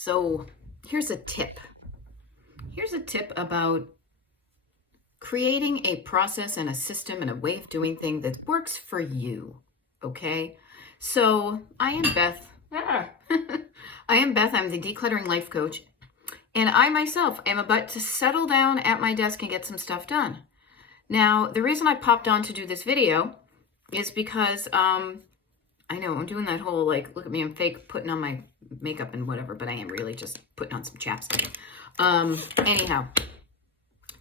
So here's a tip. Here's a tip about creating a process and a system and a way of doing things that works for you. Okay? So I am Beth. I am Beth. I'm the Decluttering Life Coach. And I myself am about to settle down at my desk and get some stuff done. Now, the reason I popped on to do this video is because I know I'm doing that whole like, look at me, I'm fake putting on my makeup and whatever, but I am really just putting on some chapstick. Anyhow,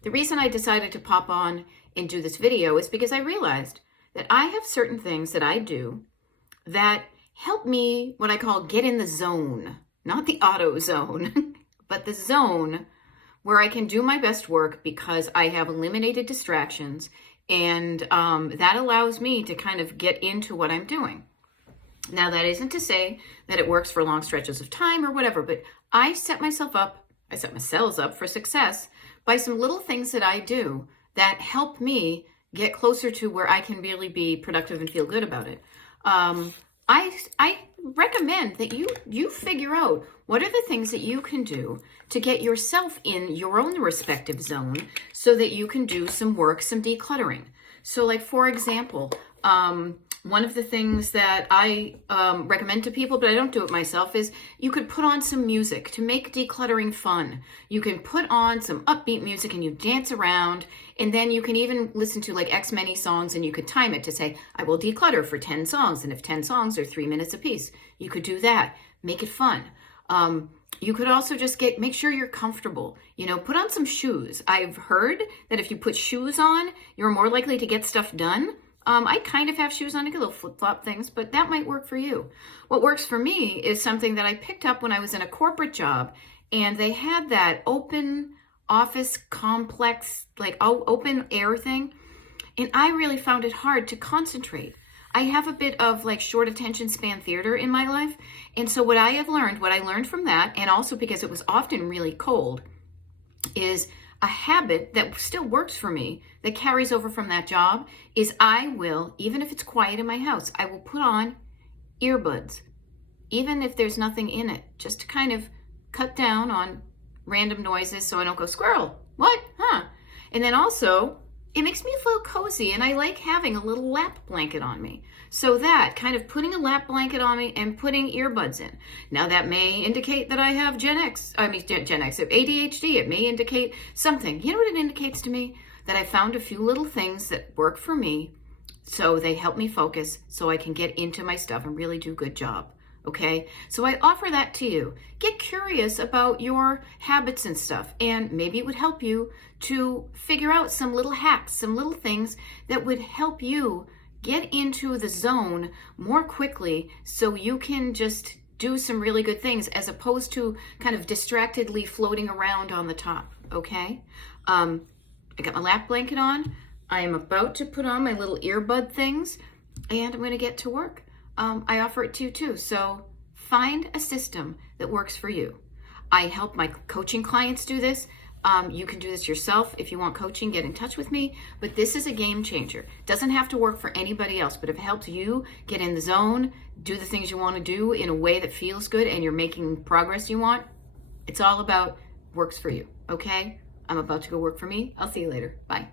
the reason I decided to pop on and do this video is because I realized that I have certain things that I do that help me, what I call get in the zone, not the auto zone, but the zone where I can do my best work because I have eliminated distractions, and that allows me to kind of get into what I'm doing. Now, that isn't to say that it works for long stretches of time or whatever, but I set myself up, I set myself up for success by some little things that I do that help me get closer to where I can really be productive and feel good about it. I recommend that you figure out what are the things that you can do to get yourself in your own respective zone so that you can do some work, some decluttering. So like, for example, one of the things that I recommend to people, but I don't do it myself, is you could put on some music to make decluttering fun. You can put on some upbeat music and you dance around, and then you can even listen to like X many songs, and you could time it to say, I will declutter for 10 songs. And if 10 songs are 3 minutes apiece, you could do that. Make it fun. You could also just make sure you're comfortable. Put on some shoes. I've heard that if you put shoes on, you're more likely to get stuff done. I kind of have shoes on, I get little flip-flop things, but that might work for you. What works for me is something that I picked up when I was in a corporate job, and they had that open office complex, like open air thing, and I really found it hard to concentrate. I have a bit of like short attention span theater in my life, and so what I learned from that, and also because it was often really cold, is a habit that still works for me that carries over from that job is I will, even if it's quiet in my house, I will put on earbuds, even if there's nothing in it, just to kind of cut down on random noises so I don't go, squirrel, what, huh? And then also, it makes me feel cozy, and I like having a little lap blanket on me. So that, kind of putting a lap blanket on me and putting earbuds in. Now that may indicate that I have Gen X, ADHD. It may indicate something. You know what it indicates to me? That I found a few little things that work for me, so they help me focus so I can get into my stuff and really do a good job. Okay, so I offer that to you. Get curious about your habits and stuff, and maybe it would help you to figure out some little hacks, some little things that would help you get into the zone more quickly so you can just do some really good things as opposed to kind of distractedly floating around on the top. Okay, I got my lap blanket on. I am about to put on my little earbud things, and I'm going to get to work. I offer it to you too. So find a system that works for you. I help my coaching clients do this. You can do this yourself. If you want coaching, get in touch with me. But this is a game changer. It doesn't have to work for anybody else, but if it helps you get in the zone, do the things you want to do in a way that feels good, and you're making progress you want, it's all about works for you. Okay? I'm about to go work for me. I'll see you later. Bye.